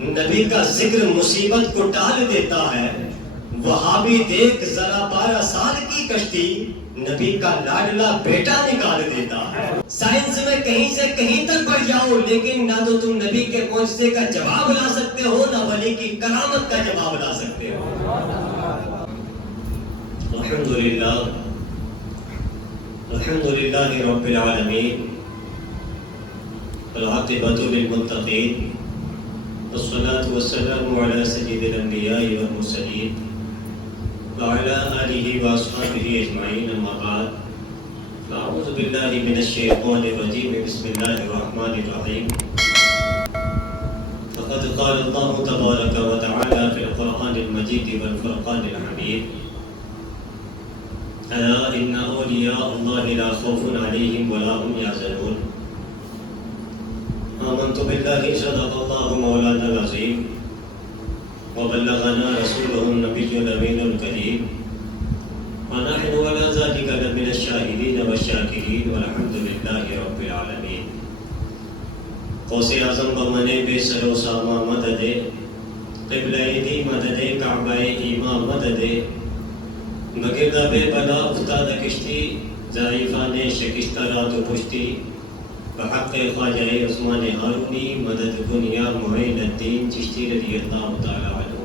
نبی کا ذکر مصیبت کو ٹال دیتا ہے، وہابی دیکھ ذرا 12 سال کی کشتی نبی کا لاڈلا بیٹا نکال دیتا ہے۔ سائنس میں کہیں سے کہیں تک بڑھ جاؤ، لیکن نہ تو تم نبی کے معجزے کا جواب لا سکتے ہو، نہ ولی کی کرامت کا جواب لا سکتے ہو۔ الحمدللہ رب العالمین، والعاقبۃ للمتقین، والصلاة والسلام علی سید الانبیاء والمرسلین وعلی آلہ واصحابہ اجمعین، اما بعد، اعوذ باللہ من الشیطان الرجیم، بسم اللہ الرحمن الرحیم۔ فقد قال اللہ تبارک و تعالی فی القرآن المجید والفرقان الحمید، الا ان اولیاء اللہ لا خوف علیہم ولا هم یحزنون، آمنت باللہ صدق اللہ مولانا العظیم، وبلغنا رسولہ النبی الامین الکریم، ونحن على ذلك لمن الشاہدین والشاکرین، والحمد للہ رب العالمین۔ غوث اعظم بمنے بے سر و سامہ مدد، قبلہ دی مدد، کعبہ ایماں مدد، بگردہ بے بلا افتاد کشتی، ضعیفان شکستہ رات و پشتی، بحق خواجہ عثمان ہارونی، مدد بنیا معین الدین چشتی رضی اللہ تعالی عنہ۔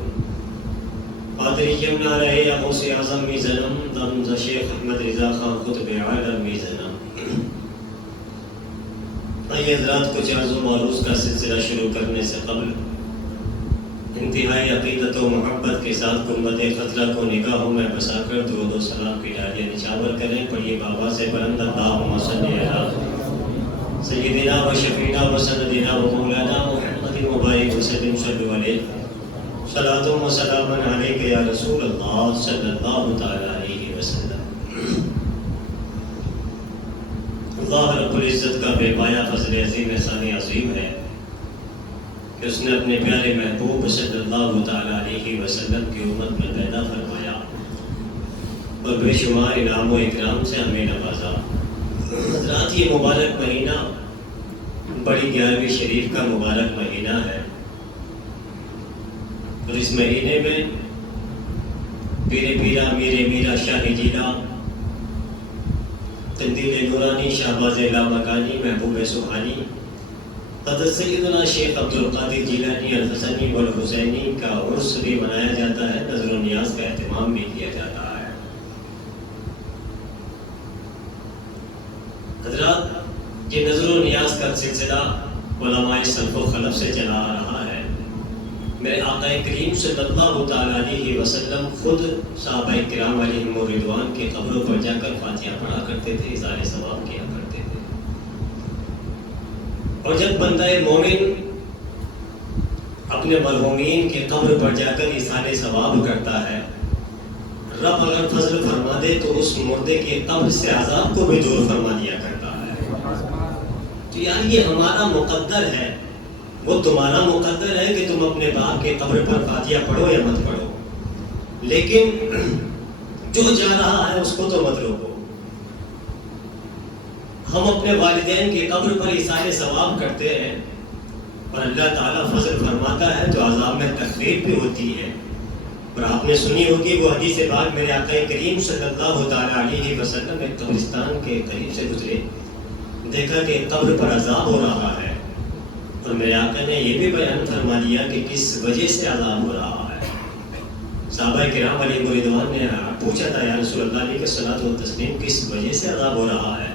قادری جمنا رہے غوث اعظم می زنم، دم شیخ احمد رضا خان قطب عالم می زنم۔ آئیے حضرات، کچھ عرض و معروض کا سلسلہ شروع کرنے سے قبل انتہائی عقیدت و محبت کے ساتھ گنبد خضرا کو نگاہوں میں بسا کر درود و سلام کی ڈالیاں نچھاور کریں۔ پڑھیے بابا سے بلند، اللہم صلی علی سیدنا و شفینا و سندنا و مولانا محمد مبارک وسلم، صلی علیہ صلاۃ و سلام علیک یا رسول اللہ صلی اللہ تعالی علیہ وسلم۔ اللہ رب العزت کا بے پایا فضل عظیم احسان عظیم ہے کہ اس نے اپنے پیارے محبوب صلی اللہ تعالی علیہ وسلم کی امت میں پیدا فرمایا اور بے شمار انعام و اکرام سے ہمیں نوازا۔ حضرات، یہ مبارک مہینہ بڑی 11ویں شریف کا مبارک مہینہ ہے، اور اس مہینے میں پیر پیرا میرے میرا شاہ جیلا، تندیل نورانی شہباز لامکانی محبوب سبحانی، حضرت سیدنا شیخ عبد القادر جیلانی الحسنی والحسینی کا عرس بھی منایا جاتا ہے، نظر و نیاز کا اہتمام بھی کیا جاتا ہے۔ حضرات، یہ نظر و نیاز کا سلسلہ علماء سلف و خلف سے چلا آ رہا ہے۔ میرے آقا کریم صلی اللہ تعالی علیہ وسلم خود صحابہ کرام علیہم الرضوان کے قبروں پر جا کر فاتحہ پڑھا کرتے تھے، اظہار ثواب کیا کرتے تھے۔ اور جب بندہ مومن اپنے مرحومین کے قبر پر جا کر اظہار ثواب کرتا ہے، رب اگر فضل فرما دے تو اس مردے کے قبر سے عذاب کو بھی دور فرما دیا کرتا ہے۔ تو یار یہ ہمارا مقدر ہے، وہ تمہارا مقدر ہے کہ تم اپنے باپ کے قبر پر فاتحہ پڑھو یا مت پڑھو، لیکن جو جا رہا ہے اس کو تو مت روکو۔ ہم اپنے والدین کے قبر پر اظہار ثواب کرتے ہیں اور اللہ تعالیٰ فضل فرماتا ہے تو عذاب میں تخفیف بھی ہوتی ہے۔ اور آپ نے سنی ہوگی وہ حدیث پاک، میرے آقا کریم صلی اللہ تعالیٰ علیہ وسلم ایک قبرستان کے قریب سے گزرے، دیکھا کہ قبر پر عذاب ہو رہا ہے، اور میرے آقا نے یہ بھی بیان فرما دیا کہ کس وجہ سے عذاب ہو رہا ہے۔ صحابہ کرام علیہ رضوان نے پوچھا تھا، یا رسول اللہ علیہ الصلوۃ والتسلیم، کس وجہ سے عذاب ہو رہا ہے؟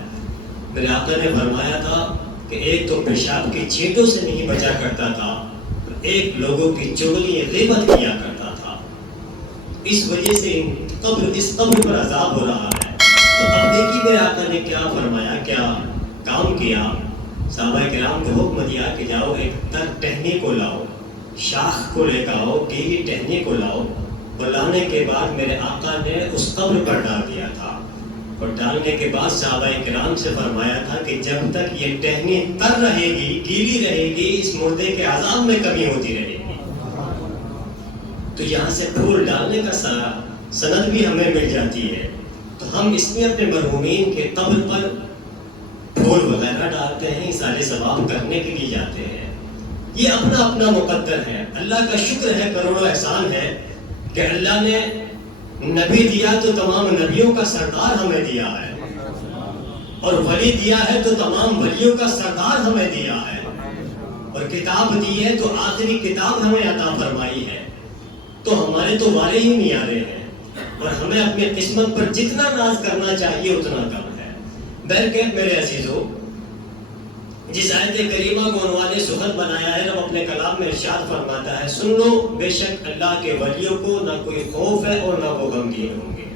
میرے آقا نے فرمایا تھا کہ ایک تو پیشاب کی چھینٹوں سے نہیں بچا کرتا تھا، ایک لوگوں کی چغلی غیبت کیا کرتا تھا، اس وجہ سے اس قبر پر عذاب ہو رہا ہے۔ تو اب دیکھیے میرے آقا نے کیا فرمایا، کیا کام کیا۔ صحابہ کرام کو حکم دیا کہ جاؤ ایک تر ٹہنی کو لاؤ، شاخ کو لے کر آؤ، گیلی ٹہنی کو لاؤ، اور لانے کے بعد میرے آقا نے اس قبر پر ڈال دیا تھا، اور ڈالنے کے بعد صحابہ کرام سے فرمایا تھا کہ جب تک یہ ٹہنی تر رہے گی، گیلی رہے گی، اس مردے کے عذاب میں کمی ہوتی رہے گی۔ تو یہاں سے پھول ڈالنے کا سند بھی ہمیں مل جاتی ہے، تو ہم اس میں اپنے مرحومین کے قبر پر پھول وغیرہ ڈالتے ہیں، اظہار ثواب کرنے کے لیے جاتے ہیں۔ یہ اپنا اپنا مقدر ہے. اللہ کا شکر ہے، کروڑوں احسان ہے کہ اللہ نے نبی دیا تو تمام نبیوں کا سردار ہمیں دیا ہے، اور ولی دیا ہے تو تمام ولیوں کا سردار ہمیں دیا ہے، اور کتاب دی ہے تو آخری کتاب ہمیں عطا فرمائی ہے. تو ہمارے تو والے ہی نیارے ہیں، اور ہمیں اپنی قسمت پر جتنا ناز کرنا چاہیے اتنا کم ہے. بہرکیف میرے عزیزو، جس آیت کریمہ کو عنوان سخن بنایا ہے، رب اپنے کلام میں ارشاد فرماتا ہے، سن لو بے شک اللہ کے ولیوں کو نہ کوئی خوف ہے اور نہ وہ غمگین ہوں گے.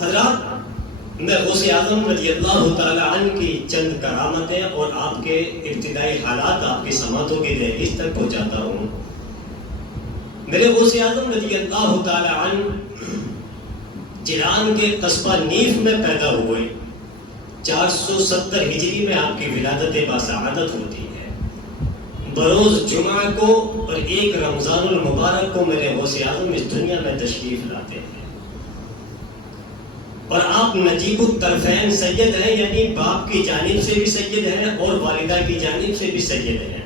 حضرات، میں غوث اعظم رضی اللہ تعالی عنہ کی چند کرامتیں اور آپ کے ابتدائی حالات آپ کی سماعتوں کی دہلیز تک پہنچاتا ہوں. میرے غوث اعظم رضی اللہ تعالی عنہ جیلان کے قصبہ نیف میں پیدا ہوئے. 470 ہجری میں آپ کی ولادت باسعادت ہوتی ہے. بروز جمعہ کو اور 1 رمضان المبارک کو میرے غوث اعظم اس دنیا میں تشریف لاتے ہیں. اور آپ نجیب الطرفین سید ہیں، یعنی باپ کی جانب سے بھی سید ہیں اور والدہ کی جانب سے بھی سید ہیں.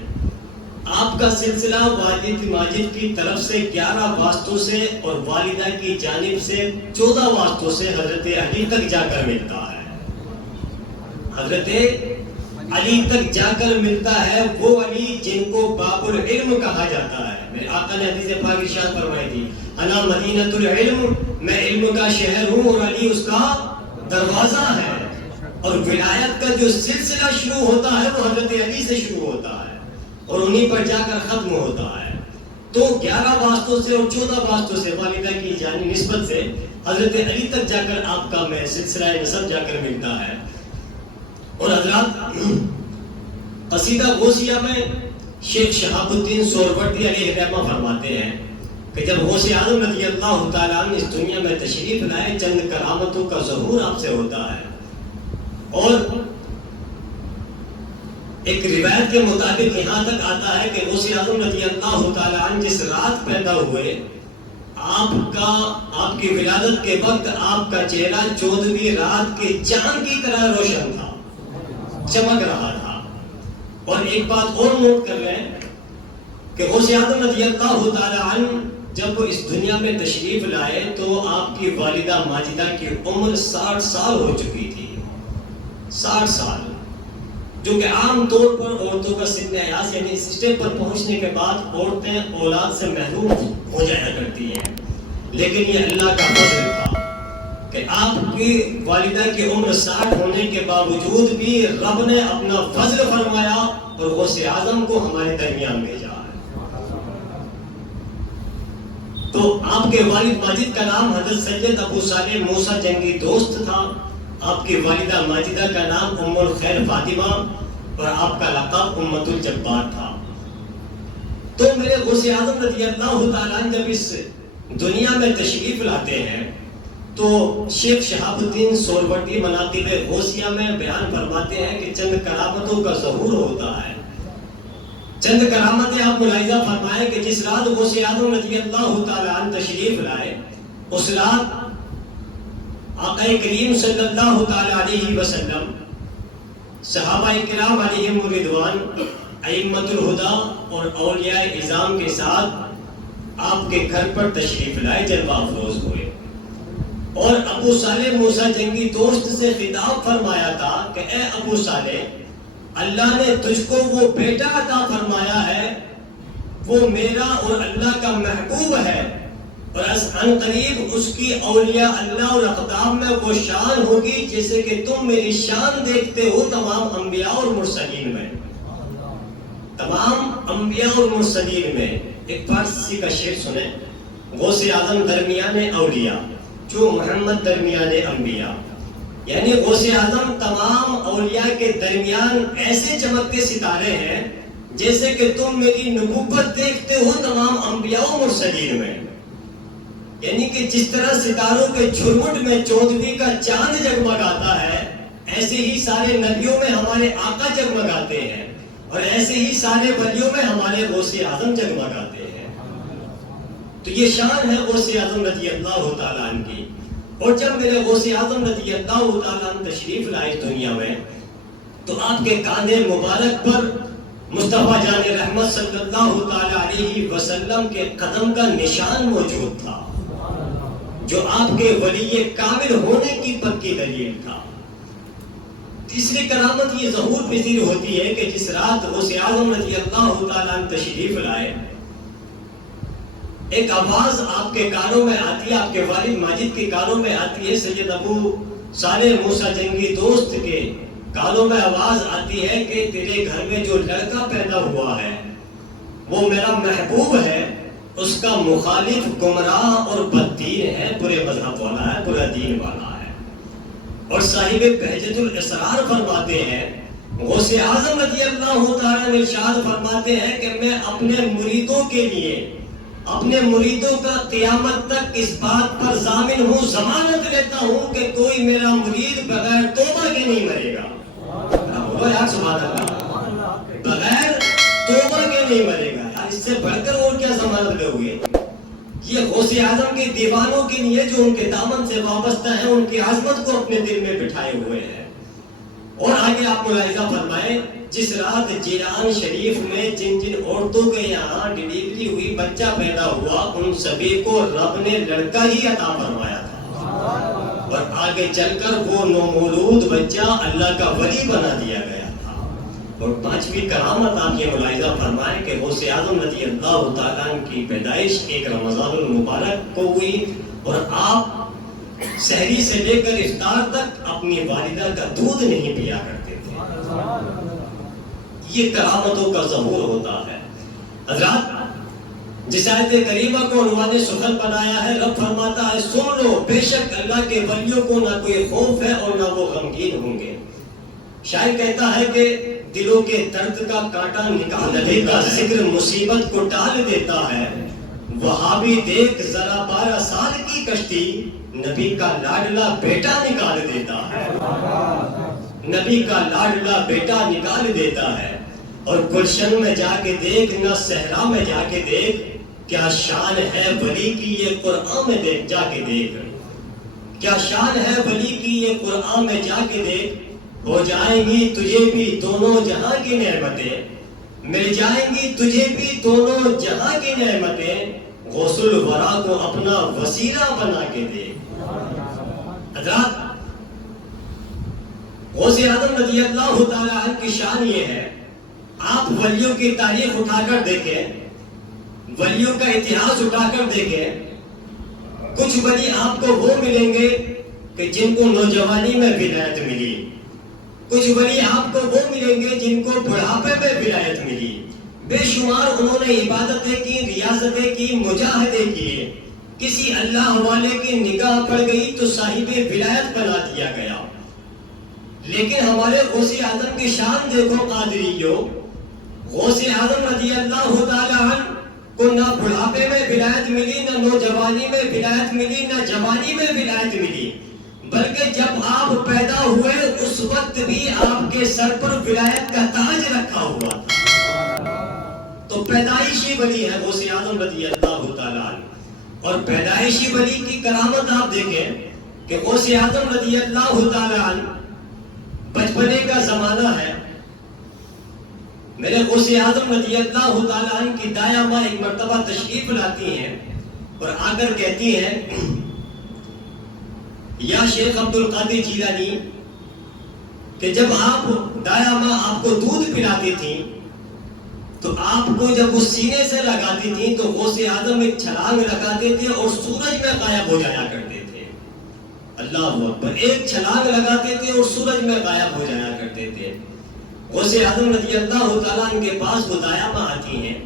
آپ کا سلسلہ والد ماجد کی طرف سے 11 واسطوں سے اور والدہ کی جانب سے 14 واسطوں سے حضرت علی تک جا کر ملتا ہے. حضرت علی تک جا کر ملتا ہے وہ علی جن کو باب العلم کہا جاتا ہے. میرے آقا نے حدیث پاک ارشاد فرمائی تھی، انا مدینۃ العلم، میں علم کا شہر ہوں اور علی اس کا دروازہ ہے. اور ولایت کا جو سلسلہ شروع ہوتا ہے وہ حضرت علی سے شروع ہوتا ہے اور انہی پر جا کر ختم ہوتا ہے. تو 11 واسطوں سے اور 14 واسطوں سے والدہ کی جانی نسبت سے حضرت علی تک جا کر آپ کا میں سلسلہ نسب جا کر ملتا ہے. اور حضرات، قصیدہ غوثیہ میں شیخ شہاب الدین سہروردی علیہ رحمہ فرماتے ہیں کہ جب غوث اعظم رضی اللہ تعالیٰ عنہ اس دنیا میں تشریف لائے، چند کرامتوں کا ظہور آپ سے ہوتا ہے. اور ایک روایت کے مطابق یہاں تک آتا ہے کہ غوث اعظم رضی اللہ تعالیٰ عنہ جس رات پیدا ہوئے، آپ کی ولادت کے وقت آپ کا چہرہ 14ویں رات کے چاند کی طرح روشن تھا، چمک رہا تھا. اور ایک بات اور نوٹ کر لیں کہ غوث اعظم رضی اللہ تعالیٰ عنہ جب وہ اس دنیا میں تشریف لائے تو آپ کی والدہ ماجدہ کی عمر 60 سال ہو چکی تھی. 60 سال، جو کہ عام طور پر عورتوں کا سن ایاس یعنی اس اسٹیج پر پہنچنے کے بعد عورتیں اولاد سے محروم ہو جایا کرتی ہیں. لیکن یہ اللہ کا فضل تھا کہ آپ کی والدہ کی عمر 60 ہونے کے باوجود بھی رب نے اپنا فضل فرمایا اور غوث اعظم کو ہمارے درمیان بھیجا ہے. تو آپ کے والد ماجد کا نام حضرت سید ابو صالح موسیٰ جنگی دوست تھا. آپ کی والدہ ماجدہ کا نام ام الخیر فاطمہ اور آپ کا لقب امت الجبار تھا. تو میرے غوث اعظم رضی اللہ تعالیٰ عنہ جب اس دنیا میں تشریف لاتے ہیں تو شیخ شہاب الدین سہروردی مناقب غوثیہ میں بیان فرماتے ہیں کہ چند کرامتوں کا ظہور ہوتا ہے. چند کرامتیں آپ ملاحظہ فرمائیں کہ جس رات غوث اعظم رضی اللہ تعالیٰ عنہ تشریف لائے، اس رات آقا کریم صلی اللہ تعالیٰ علیہ وسلم، صحابہ کرام علیہم الرضوان، ائمۃ الہدیٰ اور اولیاء اعظام کے ساتھ آپ کے گھر پر تشریف لائے، جلوہ افروز ہوئے. اور ابو صالح موسیٰ جنگی دوست سے خطاب فرمایا تھا کہ اے ابو صالح، اللہ نے تجھ کو وہ بیٹا عطا فرمایا ہے، وہ میرا اور اللہ کا محبوب ہے، اور ان قریب اس کی اولیاء اللہ اور اقدام میں وہ شان ہوگی جیسے کہ تم میری شان دیکھتے ہو تمام انبیاء اور مرسلین میں. تمام انبیاء اور مرسلین میں. ایک فارسی کا شعر سنیں، غوث اعظم درمیان اولیاء جو محمد درمیان انبیاء، یعنی غوث اعظم تمام اولیاء کے درمیان ایسے چمکتے ستارے ہیں جیسے کہ تم میری نبوت دیکھتے ہو تمام انبیاء و مرسلین میں. یعنی کہ جس طرح ستاروں کے جھرمٹ میں 14ویں کا چاند جگمگاتا ہے، ایسے ہی سارے نبیوں میں ہمارے آقا جگمگاتے ہیں، اور ایسے ہی سارے ولیوں میں ہمارے غوث اعظم جگمگاتے ہیں. تو یہ شان ہے غوث اعظم رضی اللہ تعالیٰ عنہ کی. اور جب میرے غوث اعظم رضی اللہ تعالیٰ عنہ تشریف لائے دنیا میں تو آپ کے کاندھے مبارک پر مصطفیٰ جان رحمت صلی اللہ تعالی علیہ وسلم کے قدم کا نشان موجود تھا، جو آپ کے ولی کامل ہونے کی پکی دلیل تھا۔ تیسری کرامت یہ ظہور پذیر ہوتی ہے کہ جس رات غوث اعظم رضی اللہ تعالیٰ عنہ تشریف لائے، ایک آواز آپ کے کانوں میں آتی ہے، آپ کے والد ماجد کے کانوں میں آتی ہے، سید ابو صالح موسیٰ جنگی دوست کے کانوں میں آواز آتی ہے کہ تیرے گھر میں جو لڑکا پیدا ہوا ہے وہ میرا محبوب ہے، اس کا مخالف گمراہ اور بددین ہے، برے مذہب والا ہے، برا دین والا ہے۔ اور صاحب بہجت الاسرار فرماتے ہیں، غوث اعظم رضی اللہ تعالیٰ عنہ ارشاد فرماتے ہیں کہ میں اپنے مریدوں کے لیے، اپنے مریدوں کا قیامت تک اس بات پر ضامن ہوں، ضمانت لیتا ہوں کہ کوئی میرا مرید بغیر توبہ کے نہیں مرے گا۔ بولو یار سبحان اللہ، بغیر توبہ کے نہیں مرے گا۔ یار اس سے بڑھ کر اور کیا ضمانت لو گے؟ یہ غوث اعظم کے دیوانوں کے لیے جو ان کے دامن سے وابستہ ہیں، ان کی عظمت کو اپنے دل میں بٹھائے ہوئے ہیں۔ اور آگے آپ ملاحظہ فرمائیں، جس رات جیلان شریف میں جن جن عورتوں کے یہاں ڈیلیوری ہوئی، بچہ پیدا ہوا، ان سبھی کو رب نے لڑکا ہی عطا فرمایا تھا، اور آگے چل کر وہ نومولود بچہ اللہ کا ولی بنا دیا گیا تھا۔ اور پانچویں کرامت آپ یہ ملاحظہ فرمائیں کہ غوث اعظم رضی اللہ تعالیٰ عنہ کی پیدائش ایک رمضان المبارک کو ہوئی، اور آپ سحری سے لے کر افطار تک اپنی والدہ کا دودھ نہیں پیا کرتے تھے۔ یہ کرامتوں کا ظہور ہوتا ہے۔ حضرات، جس آیت کریمہ کو عنوان سخن بنایا ہے، رب فرماتا ہے سن لو، بے شک اللہ کے ولیوں کو نہ کوئی خوف ہے اور نہ وہ غمگین ہوں گے۔ شاعر کہتا ہے کہ دلوں کے درد کا کانٹا نکال دیتا ہے، ذکر مصیبت کو ٹال دیتا ہے، وہابی دیکھ ذرا 12 سال کی کشتی، نبی کا لاڈلا بیٹا نکال دیتا ہے، نبی کا لاڈلا بیٹا نکال دیتا ہے۔ اور گلشن میں جا کے دیکھ، نہ صحرا میں جا کے دیکھ، کیا شان ہے ولی کی یہ قرآن میں دیکھ، جا کے دیکھ، کیا شان ہے ولی کی یہ قرآن میں جا کے دیکھ۔ ہو جائیں گی تجھے بھی دونوں جہاں کی نعمتیں، مل جائیں گی تجھے بھی دونوں جہاں کی نعمتیں، غوث الورا کو اپنا وسیلہ بنا کے دے۔ حضرات، غوث اعظم رضی اللہ تعالیٰ عنہ کی شان یہ ہے، آپ ولیوں کی تاریخ اٹھا کر دیکھیں، ولیوں کا اتہاس اٹھا کر دیکھیں، کچھ ولی آپ کو وہ ملیں گے کہ جن کو نوجوانی میں ولایت ملی، کچھ ولی آپ کو وہ ملیں گے جن کو بڑھاپے میں ولایت ملی۔ بے شمار انہوں نے عبادتیں کی، ریاضتیں کی، مجاہدے کیے، کسی اللہ والے کی نگاہ پڑ گئی تو صاحب ولایت بنا دیا گیا۔ لیکن ہمارے غوث اعظم کی شان دیکھو قادریو، غوث اعظم رضی اللہ تعالیٰ عنہ کو نہ بڑھاپے میں ولایت ملی، نہ نوجوانی میں ولایت ملی، نہ جوانی میں ولایت ملی، بلکہ جب آپ پیدا ہوئے اس وقت بھی آپ کے سر پر ولایت کا تاج رکھا ہوا تھا۔ تو پیدائشی ولی ہے غوث اعظم رضی اللہ تعالیٰ عنہ۔ اور پیدائشی ولی کی کرامت آپ دیکھیں کہ غوث اعظم رضی اللہ تعالیٰ عنہ، بچپنے کا زمانہ ہے، میرے غوث اعظم رضی اللہ تعالیٰ عنہ کی دایاں ماں ایک مرتبہ تشریف لاتی ہیں اور آ کر کہتی ہیں، یا شیخ عبد القادر جیلانی، کہ جب آپ دایاں ماں آپ کو دودھ پلاتی تھیں تو آپ کو جب اس سینے سے لگاتی تھیں تو غوث اعظم ایک چھلانگ لگاتے تھے اور سورج میں غائب ہو جایا کرتے تھے۔ اللہ اکبر، ایک چھلانگ لگاتے تھے اور سورج میں غائب ہو جایا کرتے تھے۔ غوث اعظم رضی اللہ تعالیٰ عنہ کے پاس وہ دایاں ماں آتی ہیں،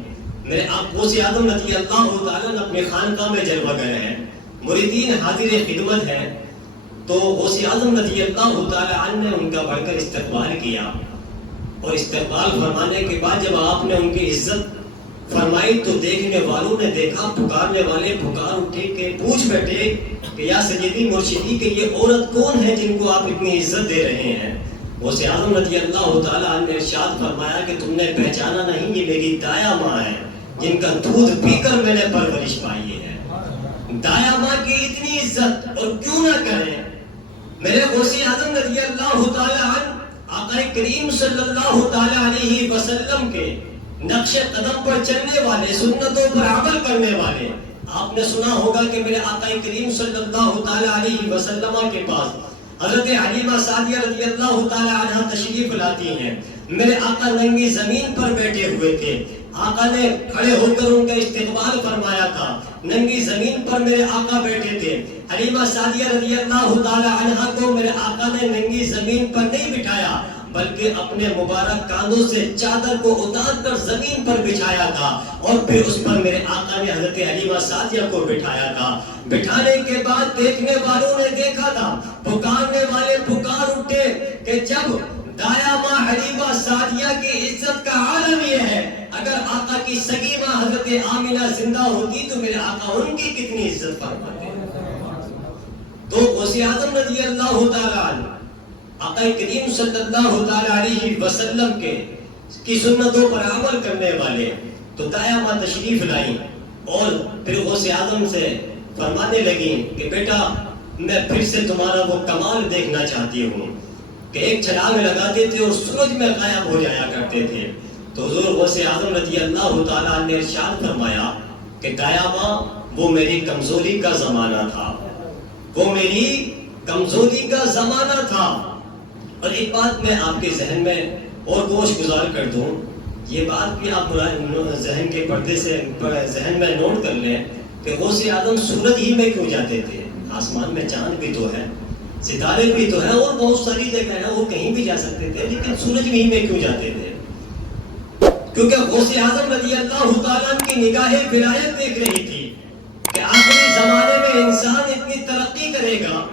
میرے آپ غوث اعظم رضی اللہ تعالیٰ عنہ اپنے خانقاہ میں جلوہ گر ہیں، مریدین حاضر خدمت ہیں، تو غوث اعظم رضی اللہ تعالیٰ عنہ نے ان کا بڑھ کر استقبال کیا، اور استقبال فرمانے کے بعد جب آپ نے ان کی عزت فرمائی تو دیکھنے والوں نے دیکھا، پکارنے والے پکار اٹھے کہ پوچھ بیٹھے کہ یا سیدی مرشدی کہ یہ عورت کون ہے جن کو آپ اتنی عزت دے رہے ہیں؟ غوث اعظم رضی اللہ تعالیٰ عنہ نے ارشاد فرمایا کہ تم نے پہچانا نہیں، یہ میری دایاں ماں ہے جن کا دودھ پی کر میں نے پرورش پائی ہے۔ دایاں ماں کی اتنی عزت اور کیوں نہ کریں؟ میرے غوث اعظم رضی اللہ تعالیٰ عنہ آقا کریم صلی اللہ تعالی علیہ وسلم کے نقش قدم پر چلنے والے، سنتوں پر عمل کرنے والے. آپ نے سنا ہوگا کہ میرے آقا کریم صلی اللہ تعالی علیہ وسلم کے پاس حضرت حلیمہ سعدیہ رضی اللہ تعالی عنہ تشریف لاتی ہیں. میرے آقا ننگی زمین پر بیٹھے ہوئے تھے. آقا نے کھڑے ہو کر ان کا استقبال فرمایا تھا. ننگی زمین پر میرے آقا بیٹھے تھے. حلیمہ سعدیہ رضی اللہ تعالی عنہ کو میرے آقا نے ننگی زمین پر نہیں بٹھایا، بلکہ اپنے مبارک کاندھوں سے چادر کو اتار کر زمین پر بچھایا تھا، اور پھر اس پر میرے آقا نے حضرت حلیمہ سعدیہ کو بٹھایا تھا. بٹھانے کے بعد دیکھنے والوں نے دیکھا تھا، پکارنے والے پکار اٹھے کہ جب دایا ماں حلیمہ سعدیہ کی عزت کا عالم یہ ہے، اگر آقا کی سگی ماں حضرت آمنہ زندہ ہوتی تو میرے آقا ان کی کتنی عزت فرماتے. تو غوث اعظم رضی اللہ تعالی عنہ آقا کریم صلی اللہ تعالی علیہ وسلم کی سنتوں پر عمل کرنے والے. تو دایا ماں تشریف لائیں اور پھر غوث اعظم سے فرمانے لگیں کہ بیٹا میں پھر سے تمہارا وہ کمال دیکھنا چاہتی ہوں کہ ایک چھلانگ لگاتے تھے اور سورج میں غائب ہو جایا کرتے تھے. تو حضور غوث اعظم رضی اللہ تعالیٰ نے ارشاد فرمایا کہ دایا ماں وہ میری کمزوری کا زمانہ تھا، وہ میری کمزوری کا زمانہ تھا. اور ایک بات میں آپ کے ذہن میں اور گوش گزار کر دوں، یہ بات بھی آپ ذہن کے پردے سے ذہن میں نوٹ کر لیں کہ غوث اعظم سورج ہی میں کیوں جاتے تھے؟ آسمان میں چاند بھی تو ہے، ستارے بھی تو ہے، اور بہت ساری جگہ ہے، وہ کہیں بھی جا سکتے تھے، لیکن سورج ہی میں کیوں جاتے تھے؟ کیونکہ غوث اعظم رضی اللہ تعالیٰ کی نگاہ ولایت دیکھ رہی تھی کہ آخری زمانے میں انسان اتنی ترقی کرے گا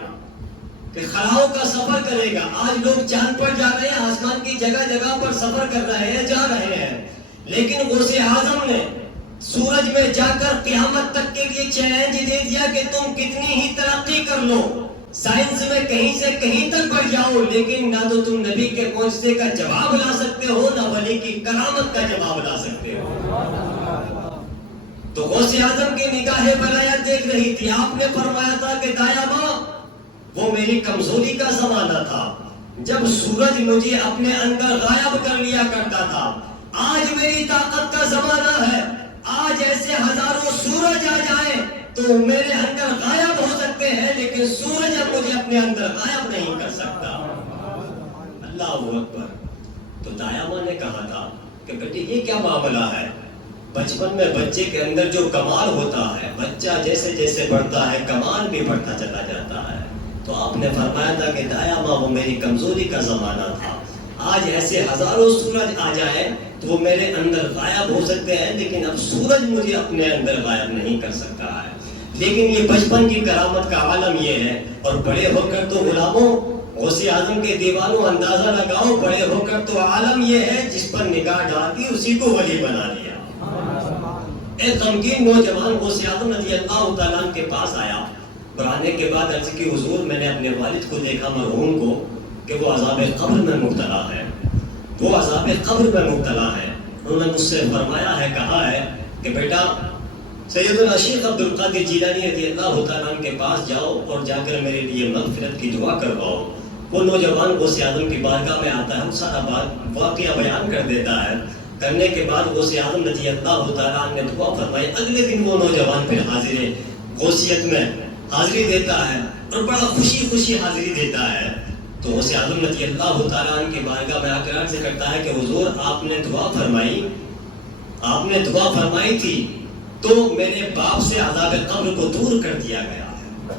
کہ خلاؤں کا سفر کرے گا. آج لوگ چاند پر جا رہے ہیں، آسمان کی جگہ جگہ پر سفر کر رہے ہیں، جا رہے ہیں، لیکن غوث اعظم نے سورج میں جا کر قیامت تک کے لیے چیلنج دے دیا کہ تم کتنی ہی ترقی کر لو، سائنس میں کہیں سے کہیں تک بڑھ جاؤ، لیکن نہ تو تم نبی کے معجزے کا جواب لا سکتے ہو، نہ ولی کی کرامت کا جواب لا سکتے ہو. تو غوث اعظم کی نگاہ ولایت دیکھ رہی تھی. آپ نے فرمایا تھا کہ دایا ماں وہ میری کمزوری کا زمانہ تھا، جب سورج مجھے اپنے اندر غائب کر لیا کرتا تھا. آج میری طاقت کا زمانہ ہے، آج ایسے ہزاروں سورج آ جائیں تو میرے اندر غائب ہو سکتے ہیں، لیکن سورج اب مجھے اپنے اندر غائب نہیں کر سکتا. اللہ اکبر. تو دایا ماں نے کہا تھا کہ بیٹی یہ کیا معاملہ ہے؟ بچپن میں بچے کے اندر جو کمال ہوتا ہے، بچہ جیسے جیسے بڑھتا ہے کمال بھی بڑھتا چلا جاتا ہے. تو آپ نے فرمایا تھا کہ دایا ماں وہ میری کمزوری کا زمانہ تھا، آج ایسے ہزاروں سورج آ جائیں تو وہ میرے اندر غائب ہو سکتے ہیں، لیکن اب سورج مجھے اپنے اندر غائب نہیں کر سکتا ہے. لیکن یہ بچپن کی کرامت کا عالم یہ ہے، اور بڑے ہو کر تو غلاموں غوث اعظم کے دیوانوں اندازہ لگاؤ، بڑے ہو کر تو عالم یہ ہے جس پر نگاہ ڈال دی اسی کو ولی بنا لیا. ایک غمگین نوجوان غوث اعظم رضی اللہ تعالیٰ کے پاس آیا اور آنے کے بعد عرض کی حضور میں نے اپنے والد کو دیکھا مرحوم کو کہ وہ عذاب قبر میں مبتلا ہے، وہ عذاب قبر میں مبتلا ہے. انہوں نے مجھ سے فرمایا ہے، کہا ہے کہ بیٹا سیدنا شیخ عبد القادر جیلانی رضی اللہ تعالیٰ کے پاس جاؤ اور جا کر میرے لیے مغفرت کی دعا کرواؤ. وہ نوجوان غوث اعظم کی بارگاہ میں آتا ہے، سارا بات واقعہ بیان کر دیتا ہے. کرنے کے بعد غوث اعظم رضی اللہ تعالیٰ نے دعا فرمائی. اگلے دن وہ نوجوان پھر حاضر غوثیت میں حاضری دیتا ہے اور بڑا خوشی خوشی حاضری دیتا ہے. تو غوث اعظم رضی اللہ تعالیٰ کی بارگاہ میں آ کر عرض کرتا ہے کہ حضور آپ نے دعا فرمائی تھی تو میرے باپ سے عذاب قبر کو دور کر دیا گیا ہے،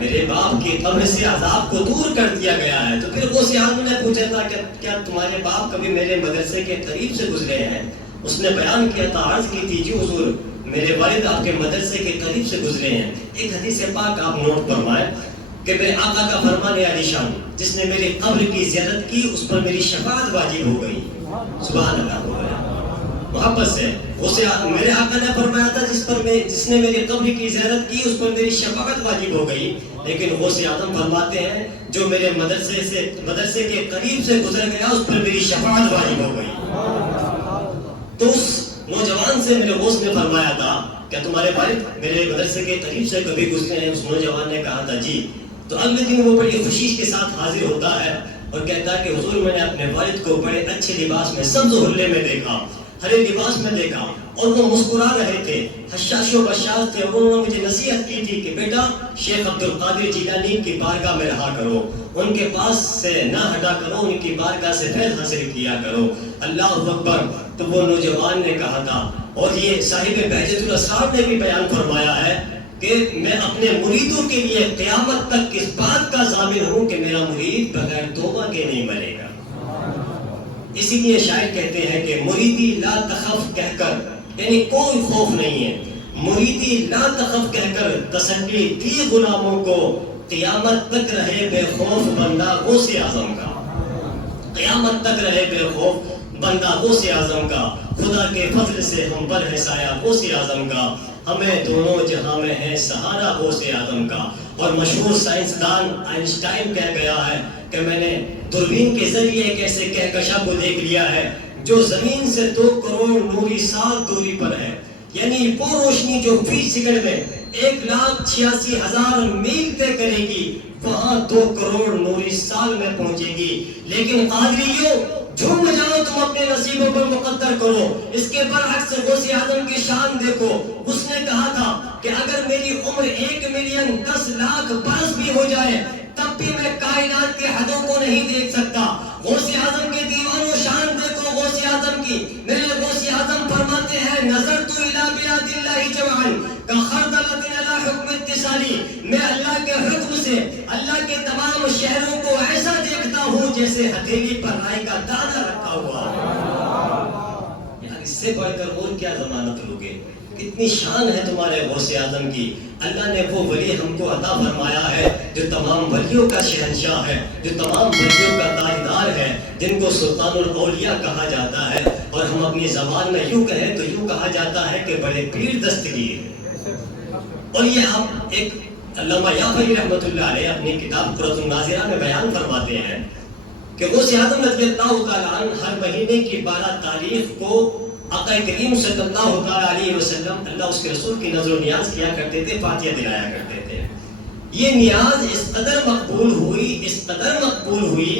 میرے باپ کی قبر سے عذاب کو دور کر دیا گیا ہے. تو پھر غوث اعظم نے پوچھا تھا کہ کیا تمہارے باپ کبھی میرے مدرسے کے قریب سے گزرے ہیں؟ اس نے بیان کیا تھا، عرض کی تھی جی حضور میرے والد آپ کے مدرسے کے قریب سے گزرے ہیں. ایک حدیث پاک آپ نوٹ فرمائیں کہ میرے آقا کا فرمان عالی شان، جس نے میری قبر کی زیارت کی اس پر میری شفاعت واجب ہو گئی. سبحان اللہ ہو گیا محبت سے. میرے آقا نے فرمایا تھا جس نے میری قبر کی زیارت کی اس پر میری شفاعت واجب ہو گئی. لیکن غوث اعظم فرماتے ہیں جو میرے مدرسے کے قریب سے گزر گیا اس پر میری شفاعت واجب ہو گئی. تو اس نوجوان سے میرے غوث نے فرمایا تھا کیا تمہارے والد میرے مدرسے کے قریب سے کبھی گزرے ہیں؟ اس نوجوان نے کہا تھا جی. تو اگلے دن وہ بڑی خوشی کے ساتھ حاضر ہوتا ہے اور کہتا ہے کہ حضور میں نے اپنے والد کو بڑے اچھے لباس میں سبز حلے میں دیکھا، ہرے لباس میں دیکھا، اور وہ مسکرا رہے تھے، حشاش و بشاش تھے، اور انہوں نے مجھے نصیحت کی تھی کہ بیٹا شیخ عبد القادر جیلانی کی بارگاہ میں رہا کرو، ان کے پاس سے نہ ہٹا کرو، ان کی بارگاہ سے فیض حاصل کیا کرو۔ اللہ اکبر۔ تو وہ نوجوان نے کہا تھا، اور یہ صاحب بہجت الاسرار نے بھی بیان فرمایا ہے کہ میں اپنے مریدوں کے لیے قیامت تک اس بات کا ضامن ہوں کہ میرا مرید بغیر توبہ کے نہیں مرے گا۔ اسی لیے شاعر کہتے ہیں کہ مریدی لا تخف کہہ کر، یعنی کوئی خوف نہیں ہے، مریدی لا تخف کہہ کر تسلی دی غلاموں کو، قیامت تک رہے بے خوف بندہ غوث اعظم کا، قیامت تک رہے بے خوف بندہ غوث اعظم کا، خدا کے فضل سے ہم پر ہے سایہ غوث اعظم کا، ہمیں دونوں جہاں میں ہے سہارا غوث اعظم کا۔ اور مشہور سائنسدان آئنسٹائن کہہ گیا ہے کہ میں نے دوربین کے ذریعے ایک ایسے کہکشاں کو دیکھ لیا ہے جو زمین سے 2 کروڑ نوری سال دوری پر ہے، یعنی وہ روشنی جو فی سیکنڈ میں 1,86,000 میل طے کرے گی، وہاں 2 کروڑ نوری سال میں پہنچے گی۔ لیکن قادریوں جھوم جاؤ، تم اپنے نصیبوں پر مقدر کرو۔ اس کے برعکس غوث اعظم کی شان دیکھو، اس نے کہا تھا کہ اگر میری عمر 1,10,00,000 برس بھی ہو جائے تب بھی میں کائنات کے حدوں کو نہیں دیکھ سکتا۔ غوث اعظم کے دیوانوں شان دیکھو غوث اعظم کی۔ میرے غوث اعظم فرماتے ہیں نظرت الی بلاد اللہ جمعا کخردلۃ علی حکم اتصالی، میں اللہ کے حکم سے اللہ کے تمام شہروں کو ایسا دیکھتا ہوں جیسے ہتھیلی پر رائی کا دانہ رکھا ہوا۔ یار اس سے بڑھ کر اور کیا ضمانت لوگے؟ کتنی شان ہے تمہارے غوث اعظم کی۔ اللہ نے وہ ولی ہم کو عطا فرمایا ہے جو تمام ولیوں کا شہنشاہ ہے، جو تمام ولیوں کا تاجدار ہے، جن کو سلطان الاولیاء کہا جاتا ہے، اور ہم اپنی زبان میں یوں کہیں تو یوں کہا جاتا ہے کہ بڑے پیر دستگیر۔ اور یہ ہم ایک علامہ یافعی رحمۃ اللہ علیہ اپنی کتاب قرۃ الناظرہ میں بیان فرماتے ہیں کہ غوث اعظم رضی اللہ تعالیٰ عنہ ہر مہینے کی 12 تاریخ کو آقا کریم صلی اللہ تعالیٰ علیہ وسلم، اللہ اس کے رسول کی نظر و نیاز کیا کرتے تھے، فاتحہ دلایا کرتے تھے۔ یہ نیاز اس قدر مقبول ہوئی، اس قدر مقبول ہوئی،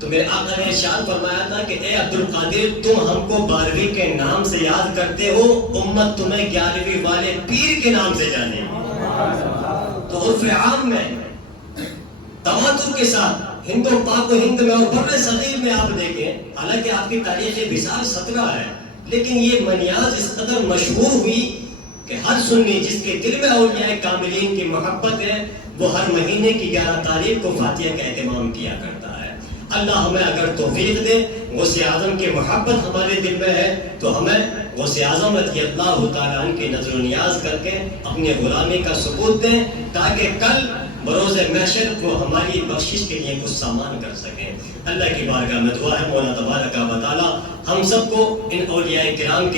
تو میرے آقا نے ارشاد فرمایا تھا کہ اے عبد القادر تم ہم کو 12ویں کے نام سے یاد کرتے ہو، امت تمہیں 11ویں والے پیر کے نام سے جانے۔ تو عرف عام میں تواتر کے ساتھ ہند و پاک و ہند میں اور بر صغیر میں آپ دیکھیں، حالانکہ آپ کی تاریخ وصال 17 ہے، لیکن یہ منیاز اس قدر مشہور ہوئی کہ ہر سنی جس کے دل میں اولیاء کاملین کی محبت ہے وہ ہر مہینے کی 11 تاریخ کو فاتحہ کا اہتمام کیا کرتا ہے۔ اللہ ہمیں اگر توفیق دے، غوث اعظم کی محبت ہمارے دل میں ہے تو ہمیں غوث اعظم رضی اللہ تعالیٰ عنہ کی نظر و نیاز کر کے اپنے غلامی کا ثبوت دیں، تاکہ کل بروز محشر کو ہماری بخشش کے لیے کچھ سامان کر سکیں۔ اللہ کی بارگاہ میں دعا ہے مولا تبارک و تعالیٰ ہم سب کو ان اولیاء کرام کے